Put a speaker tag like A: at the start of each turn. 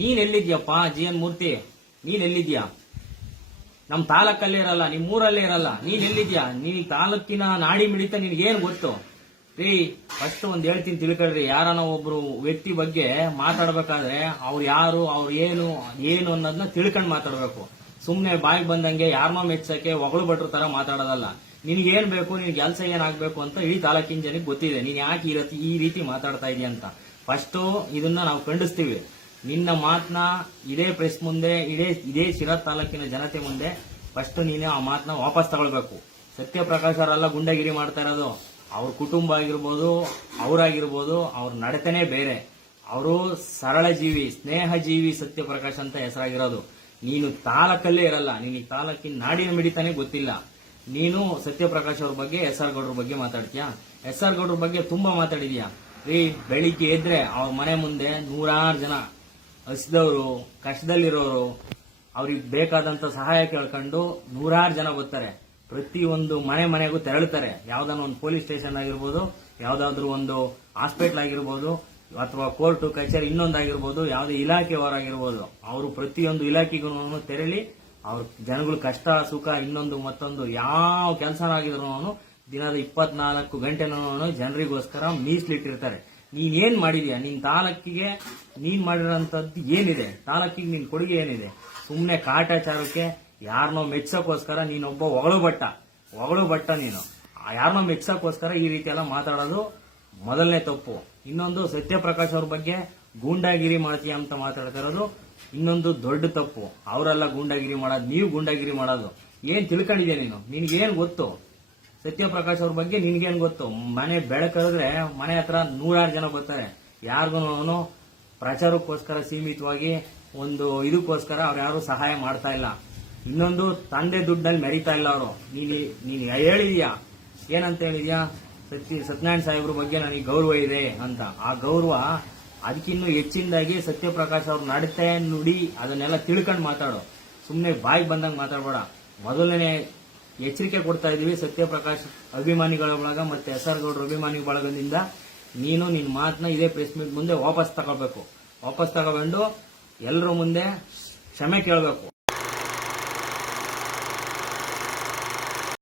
A: ನೀನ್ ಎಲ್ಲಿದ್ಯಪ್ಪ G N ಮೂರ್ತಿ, ನೀನ್ ಎಲ್ಲಿದ್ಯಾ ನಮ್ ತಾಲೂಕಲ್ಲೇ ಇರಲ್ಲ ನಿಮ್ ಊರಲ್ಲೇ ಇರಲ್ಲ, ನೀನ್ ಎಲ್ಲಿದ್ಯಾ ನೀನ್ ತಾಲೂಕಿನ ನಾಡಿ ಮಿಡಿತ ನಿನ್ಗೇನ್ ಗೊತ್ತು? ರೀ ಫಸ್ಟ್ ಒಂದ್ ಹೇಳ್ತೀನಿ ತಿಳ್ಕೊಳ್ರಿ. ಯಾರನ ಒಬ್ರು ವ್ಯಕ್ತಿ ಬಗ್ಗೆ ಮಾತಾಡ್ಬೇಕಾದ್ರೆ ಅವ್ರು ಯಾರು, ಅವ್ರು ಏನು ಏನು ಅನ್ನೋದನ್ನ ತಿಳ್ಕೊಂಡ್ ಮಾತಾಡ್ಬೇಕು. ಸುಮ್ನೆ ಬಾಯಿಗೆ ಬಂದಂಗೆ ಯಾರನ್ನ ಮೆಚ್ಚಕ್ಕೆ ಒಗಳು ಭಟ್ರು ತರ ಮಾತಾಡೋದಲ್ಲ. ನಿನ್ಗೇನ್ ಬೇಕು, ನಿನ್ ಕೆಲಸ ಏನಾಗ್ಬೇಕು ಅಂತ ಇಡೀ ತಾಲೂಕಿನ ಜನಕ್ಕೆ ಗೊತ್ತಿದೆ. ನೀನ್ ಯಾಕೆ ಈ ರೀತಿ ಈ ರೀತಿ ಮಾತಾಡ್ತಾ ಇದೀಯ ಅಂತ. ಫಸ್ಟ್ ಇದನ್ನ ನಾವು ಖಂಡಿಸ್ತೀವಿ. ನಿನ್ನ ಮಾತನ್ನ ಇದೇ ಪ್ರೆಸ್ ಮುಂದೆ, ಇದೇ ಇದೇ ಶಿರಾ ತಾಲೂಕಿನ ಜನತೆ ಮುಂದೆ ಫಸ್ಟ್ ನೀನು ಆ ಮಾತನ್ನ ವಾಪಸ್ ತಗೊಳ್ಬೇಕು. ಸತ್ಯಪ್ರಕಾಶ್ ಅವರೆಲ್ಲ ಗುಂಡಗಿರಿ ಮಾಡ್ತಾ ಇರೋದು. ಅವ್ರ ಕುಟುಂಬ ಆಗಿರ್ಬೋದು, ಅವರಾಗಿರ್ಬೋದು, ಅವ್ರ ನಡತೆನೇ ಬೇರೆ. ಅವರು ಸರಳ ಜೀವಿ ಸ್ನೇಹ ಜೀವಿ ಸತ್ಯಪ್ರಕಾಶ್ ಅಂತ ಹೆಸರಾಗಿರೋದು. ನೀನು ತಾಲೂಕಲ್ಲೇ ಇರಲ್ಲ, ನೀನು ಈ ತಾಲೂಕಿನ ನಾಡಿನ ಮಿಡಿತಾನೆ ಗೊತ್ತಿಲ್ಲ. ನೀನು ಸತ್ಯಪ್ರಕಾಶ್ ಅವ್ರ ಬಗ್ಗೆ ಎಸ್ ಆರ್ ಗೌಡ್ರ ಬಗ್ಗೆ ಮಾತಾಡ್ತೀಯಾ? ಎಸ್ ಆರ್ ಗೌಡ್ರ ಬಗ್ಗೆ ತುಂಬಾ ಮಾತಾಡಿದೀಯಾ? ರೀ, ಬೆಳಿಗ್ಗೆ ಎದ್ರೆ ಅವ್ರ ಮನೆ ಮುಂದೆ ನೂರಾರು ಜನ ಹಸಿದವರು ಕಷ್ಟದಲ್ಲಿರೋರು, ಅವ್ರಿಗೆ ಬೇಕಾದಂತ ಸಹಾಯ ಕೇಳ್ಕೊಂಡು ನೂರಾರು ಜನ ಬರ್ತಾರೆ. ಪ್ರತಿ ಒಂದು ಮನೆ ಮನೆಗೂ ತೆರಳುತ್ತಾರೆ ಯಾವ್ದಾನ ಒಂದು ಪೊಲೀಸ್ ಸ್ಟೇಷನ್ ಆಗಿರ್ಬೋದು, ಯಾವ್ದಾದ್ರು ಒಂದು ಹಾಸ್ಪಿಟಲ್ ಆಗಿರ್ಬೋದು, ಅಥವಾ ಕೋರ್ಟ್, ಕಚೇರಿ ಇನ್ನೊಂದಾಗಿರ್ಬೋದು, ಯಾವುದೇ ಇಲಾಖೆಯವರಾಗಿರ್ಬೋದು ಅವರು ಪ್ರತಿಯೊಂದು ಇಲಾಖೆಗೂ ತೆರಳಿ ಅವ್ರ ಜನಗಳು ಕಷ್ಟ, ಸುಖ, ಇನ್ನೊಂದು ಮತ್ತೊಂದು ಯಾವ ಕೆಲಸನಾಗಿದ್ರು ದಿನದ ಇಪ್ಪತ್ನಾಲ್ಕು ಗಂಟೆನೂ ಜನರಿಗೋಸ್ಕರ ಮೀಸಲಿಟ್ಟಿರ್ತಾರೆ. ನೀನ್ ಏನ್ ಮಾಡಿದ್ಯಾ? ನಿನ್ ತಾಲೂಕಿಗೆ ನೀನ್ ಮಾಡಿರೋಂಥದ್ದು ಏನಿದೆ? ತಾಲೂಕಿಗೆ ನಿನ್ ಕೊಡುಗೆ ಏನಿದೆ? ಸುಮ್ಮನೆ ಕಾಟಾಚಾರಕ್ಕೆ ಯಾರನ್ನೋ ಮೆಚ್ಚಕ್ಕೋಸ್ಕರ ನೀನೊಬ್ಬ ಒಗಳು ಬಟ್ಟ ಒಗಳು ಬಟ್ಟ ನೀನು. ಯಾರನ್ನೋ ಮೆಚ್ಚಕ್ಕೋಸ್ಕರ ಈ ರೀತಿ ಎಲ್ಲ ಮಾತಾಡೋದು ಮೊದಲನೇ ತಪ್ಪು. ಇನ್ನೊಂದು ಸತ್ಯಪ್ರಕಾಶ್ ಅವ್ರ ಬಗ್ಗೆ ಗೂಂಡಾಗಿರಿ ಮಾಡ್ತೀಯ ಅಂತ ಮಾತಾಡ್ತಾ ಇರೋದು ಇನ್ನೊಂದು ದೊಡ್ಡ ತಪ್ಪು. ಅವರೆಲ್ಲ ಗೂಂಡಾಗಿರಿ ಮಾಡೋದು, ನೀವು ಗೂಂಡಾಗಿರಿ ಮಾಡೋದು. ಏನ್ ತಿಳ್ಕೊಂಡಿದ್ಯಾ ನೀನು? ನಿನ್ಗೇನ್ ಗೊತ್ತು? ಸತ್ಯಪ್ರಕಾಶ್ ಅವ್ರ ಬಗ್ಗೆ ನಿನ್ಗೇನ್ ಗೊತ್ತು? ಮನೆ ಬೆಳಕರಿದ್ರೆ ಮನೆ ಹತ್ರ ನೂರಾರು ಜನ ಬರ್ತಾರೆ. ಯಾರಿಗೂ ಪ್ರಚಾರಕ್ಕೋಸ್ಕರ ಸೀಮಿತವಾಗಿ ಒಂದು ಇದಕ್ಕೋಸ್ಕರ ಅವ್ರು ಯಾರು ಸಹಾಯ ಮಾಡ್ತಾ ಇಲ್ಲ. ಇನ್ನೊಂದು ತಂದೆ ದುಡ್ಡಲ್ಲಿ ಮೆರಿತಾ ಇಲ್ಲ ಅವರು. ನೀನು ನೀನು ಹೇಳಿದ್ಯಾ? ಏನಂತ ಹೇಳಿದ್ಯಾ? ಸತ್ಯ ಸತ್ಯನಾರಾಯಣ ಸಾಹೇಬ್ರ ಬಗ್ಗೆ ನನಗೆ ಗೌರವ ಇದೆ ಅಂತ. ಆ ಗೌರವ ಅದಕ್ಕಿನ್ನೂ ಹೆಚ್ಚಿನದಾಗಿ ಸತ್ಯಪ್ರಕಾಶ್ ಅವ್ರು ನಡತೆ ನುಡಿ ಅದನ್ನೆಲ್ಲ ತಿಳ್ಕೊಂಡು ಮಾತಾಡು. ಸುಮ್ಮನೆ ಬಾಯಿಗೆ ಬಂದಂಗೆ ಮಾತಾಡಬೇಡ. ಮೊದಲನೇ ಎಚ್ಚರಿಕೆ ಕೊಡ್ತಾ ಇದೀವಿ ಸತ್ಯಪ್ರಕಾಶ್ ಅಭಿಮಾನಿಗಳ ಬಳಗ ಮತ್ತೆ ಎಸ್ ಆರ್ ಗೌಡ್ರ ಅಭಿಮಾನಿ ಬಳಗದಿಂದ. ನೀನು ನಿನ್ನ ಮಾತನ್ನ ಇದೇ ಪ್ರೆಸ್ ಮೀಟ್ ಮುಂದೆ ವಾಪಸ್ ತಗೋಬೇಕು ವಾಪಸ್ ತಗೊಬಂದು ಎಲ್ಲರ ಮುಂದೆ ಕ್ಷಮೆ ಕೇಳಬೇಕು.